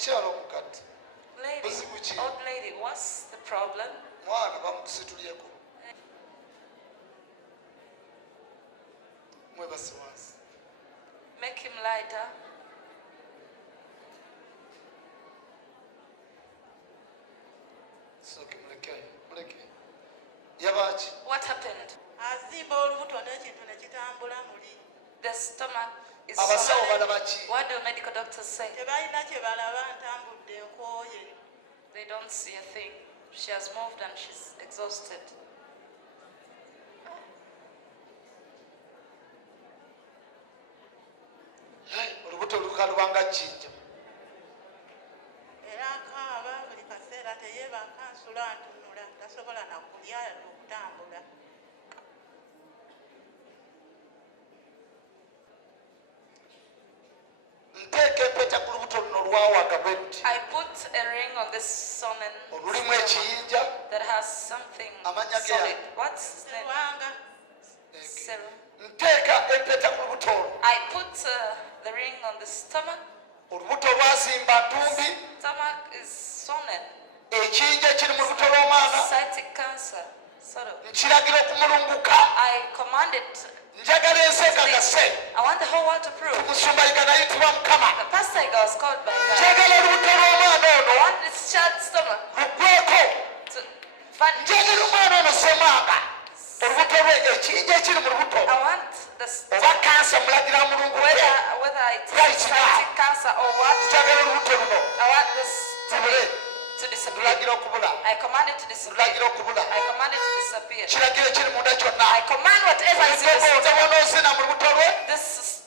Omukyalo omukadde. Old lady, what's the problem? Mwana bamutusitulyeko. Mwebase wansi. Make him lighter. Soke muleke. Yabachi. What happened? Azimba olubuto n'ekintu ne kitambula muli. The stomach is Abasawo swollen. balabachi. What do medical doctors say? Tebalina kye balaba ntambudde nkooye. They don't see a thing. She has moved and she's exhausted. Olubuto lukalubanga jinja. Era akaaba buli kaseera teyeebaka nsula ntunula tasobola na kulya okutambula. Nteeka empeta ku lubuto luno lwawaga bwe luti. I put a ring on this sonnen Olulimu ekiyinja. that has something Amanya ge solid. What's his name? Sewanga. Serum. Nteeka empeta ku lubuto olwo. I put the ring on the stomach. Olubuto lwazimba ntumbi. Stomach is sonnen. Ekiyinja ekiri mu lubuto lw'omwana. Cytic cancer. Sort of. Nkiragira okumulunguka. I commanded. Njagala ensi ekakase. I want the whole world to prove. Musumba Igana ayitibwa Mukama. The pastor was called by God. Njagala olubuto lw'omwana I ono. want this child's stomach Luggweko. to vanish. Njagala omwana ono semanga. Olubuto lwe ekiyinja ekiri mu lubuto. I want the Oba kansa mulagira mulunguke. whether it's cytic cancer or what. Njagala olubuto luno. I want this to disappear. Lulagira okubula. I command it to disappear. Lulagira okubula. I command it to disappear. Kiragiro ekiri munda kyonna. I command whatever is in this Onoozina mu lubuto lwe. this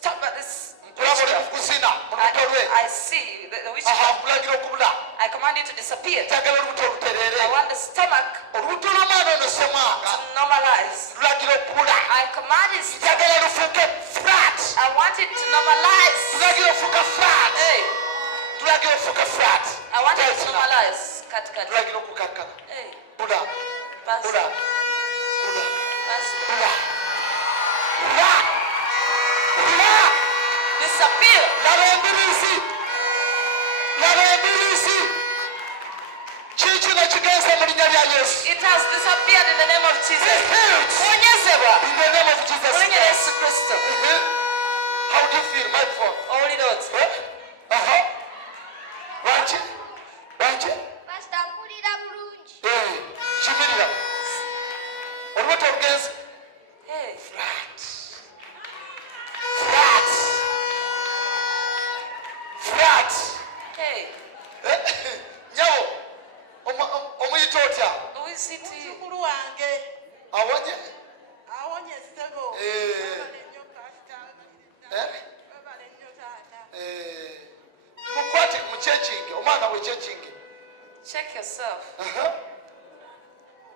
Nkulaba oli kuzina mu lubuto lwe. I see the witchcraft. Lulagira okubula. I command it to disappear. Njagala olubuto lutereere. I want the stomach Olubuto lw'omwana ono semanga. to normalize. Lulagira okubula. I command it. Njagala lufuuke flat. I want it to normalize. Tulagira ofuuka flat. Hey, Tulagira ofuuka flat. I want it to normalize. Cut. Tulagira okukakkana. Hey, Bula. pastor. Bula. Bula. Pastor. Bula. Bula. Bula. Disappear. Laba embiriisi. Laba embiriisi. Kiki nekigenze mu linnya lya Yesu. It has disappeared in the name of Jesus. Be healed. Kunyezebwa. In the name of Jesus. Mu linnya lya Yesu Kristo. How do you feel, my friend? Owulira oti? Lwaki? Lwaki? Pastor mpulira bulungi. Kimirira. Olubuto lugenze. Hey, Flat. Flat. Flat. hey, Nyawo. Omuyita otya? who is it to you? Mukulu wange Awonye? awonye ssebo. Eh. Webale nnyo pastor. Webale nnyo taata. Mukwate mu kyekinge. Omwana we kyekinge. Check yourself.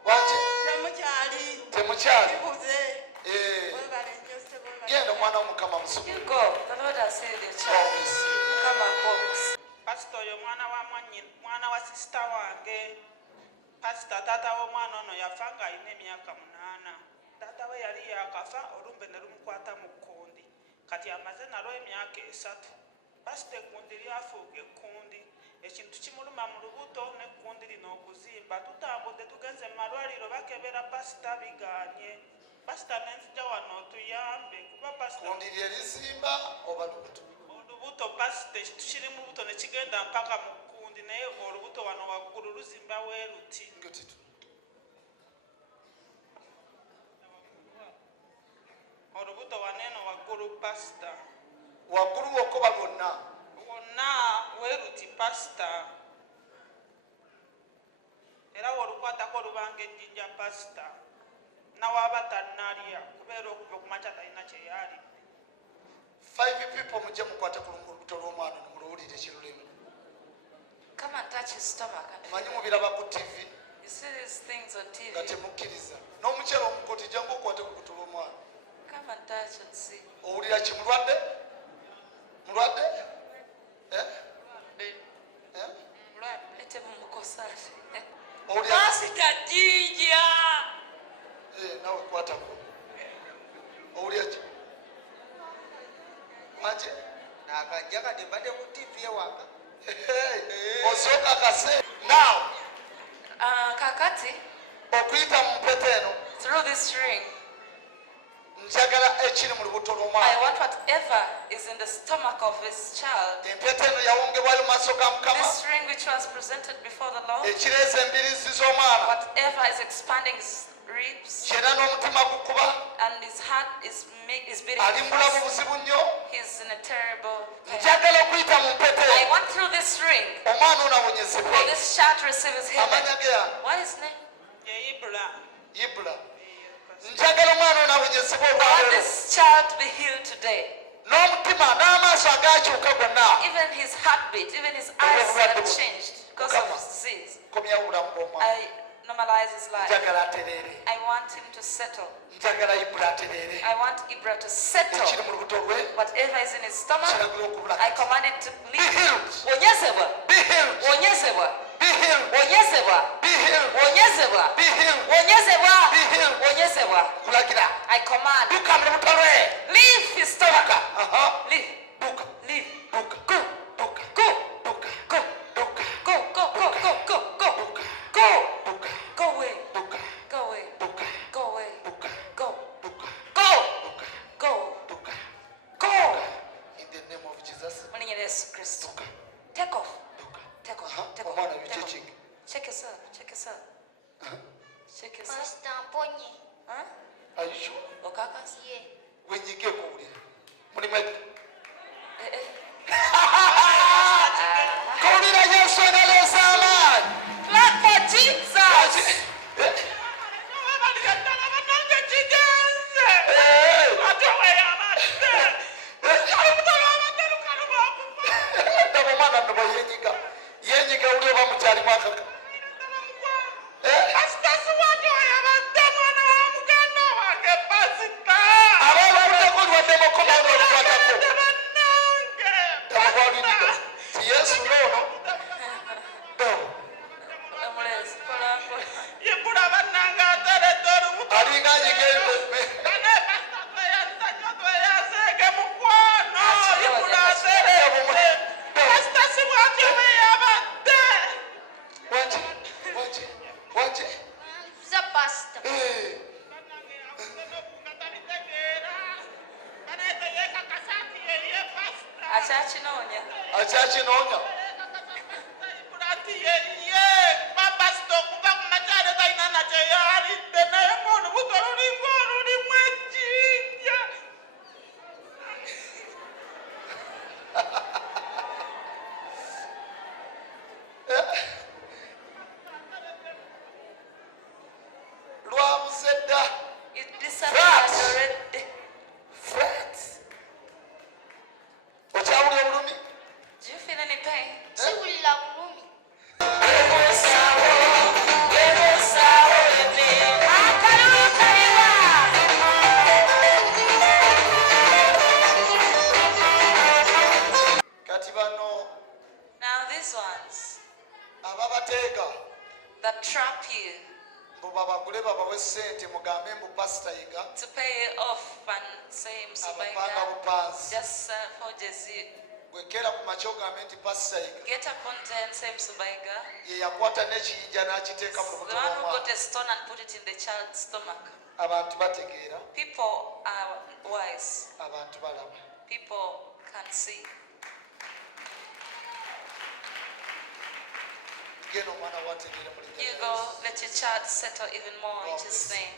Lwaki? Temukyali. Temukyali. Kibuze. Webale nnyo ssebo. Genda omwana w'Omukama musuku. You go. The Lord has healed your child. Come and focus. Pastor oyo mwana wa sista wange. Pastor taata w'omwana ono yafa nga alina emyaka 8. Taata we yali yakafa olumbe ne lumukwata mu kkundi. Kati amaze nalwo emyaka 3. Pastor ekkundi lyafuuka ekkundi. Ekintu kimuluma mu lubuto n'ekkundi lino okuzimba. Tutambudde tugenze mu malwaliro bakebera pastor bigaanye. Pastor nenzija wano otuyambe kuba pastor Kundi lye lizimba oba lubuto? olubuto pastor tukiri mu lubuto ne kigenda mpaka mu kkundi naye olubuto wano waggulu luzimba weeruti. Ngetitu. Olubuto waneeno waggulu pastor. Waggulu wokkoba lwonna. Wonna weeruti pastor. Era wolukwatako lubanga ejjinja pastor. Nawaaba tannalya kubeera okuva ku makya talina kye yali. 5 people mujje mukwate ku lubuto lw'omwana ono muluwulire ekirulimi. Come and touch his stomach. And Manyi feel it. mubiraba ku TV You see these things on TV. nga temukkiriza. N'omukyala omukoti jangu okwate ku lubuto lw'omwana. Come and touch and see. Owulira ki mulwadde? Mulwadde? Ete mumukosate. Owulira? Pastor Jija. Nawe kwatako. Owulira ki? Wanje? Nakajja kati mbadde ku TV ewaka. kakase now Kakati, okuyita mu mpeta eno through this ring, njagala ekiri mu lubuto I lw'omwana want whatever is in the stomach of this child. empeta eno yawongebwayo mu maaso ga mukama This ring which was presented before the Lord, ekireeza embirizi z'omwana whatever is expanding his ribs kyera n'omutima gukuba and his heart is beating ali mu bulamu fast. buzibu nnyo He's in a terrible pain. njagala okuyita mu mpeta I eno want through this ring omwana ono awonyezebwe for this child to receive his healing. amanya ge yani What is his name? ye Ibulamu. ibula njagala omwana ono awonyezebwe I want olwaleero this child to be healed today. n'omutima n'amaaso agakyuka gonna Even his heartbeat, even his eyes have changed because of his disease. komyawo obulamu bw'omwana I normalize his life. njagala atereere I want him to settle. njagala ibula atereere I want Ibra to settle. ekiri mu lubuto lwe Whatever is in his stomach, kiragala okubula I command it to Be leave. healed. Wonyezebwa. Be healed. Wonyezebwa. Be healed. Wonyezebwa. Be healed. Wonyezebwa. Be healed. Wonyezebwa. Be healed. Wonyezebwa. kulagira I command. duka mu lubuto lwe Leave his stomach. aha Leave. duka Leave. duka Go. duka Go. duka Go. duka Go. Go. Go. Go. Go. Go. duka Go. duka Go away. duka Go away. duka Go away. duka Go. duka Go. duka Go. duka Go. in the name of Jesus Mu linnya lya Yesu Kristo. duka Take off. duka Take off. aha Take off. omwana Take off. bikikingi Check yourself. Check yourself. Check yourself. Pastor mponye. Huh? ayisho Okakasi? Ye. wenyige kuwulira mulimu ebi kuwulira yesu enaleesa amaanyi Clap for Jesus. ndaba omwana nno bwe yenyiga wuli oba mukyalimu akaka aba olwabutako oliwaddemu okomawo n'olukwatako ndaba bwalinyiga ti yesu noono Omulezi, kola, kola. alinga anyiga wanje Za pastor. Akyakinoonya. akyakinoonya lwabuze dda It disappeared already. flat okyawulya obulumi Do you feel any pain? Siwulira bulumi. kati bano Now these ones ababateega that trap you mbu babagule babawe ssente mugambe mbu pasita yiga to pay off and say abapanga Msubaika bupanzi just forges you. bwekeera ku makya ogambe nti pasita yiga Get up on day and say Msubaika. ye yakwata n'ekiyinja n'akiteeka mu The lubuto one who got lw'omwana a stone and put it in the child's stomach. abantu bategeera People are wise. abantu balaba People can see. genda omwana wategeera mu linnya You lya go, Yesu. let your child settle even more in Jesus' name.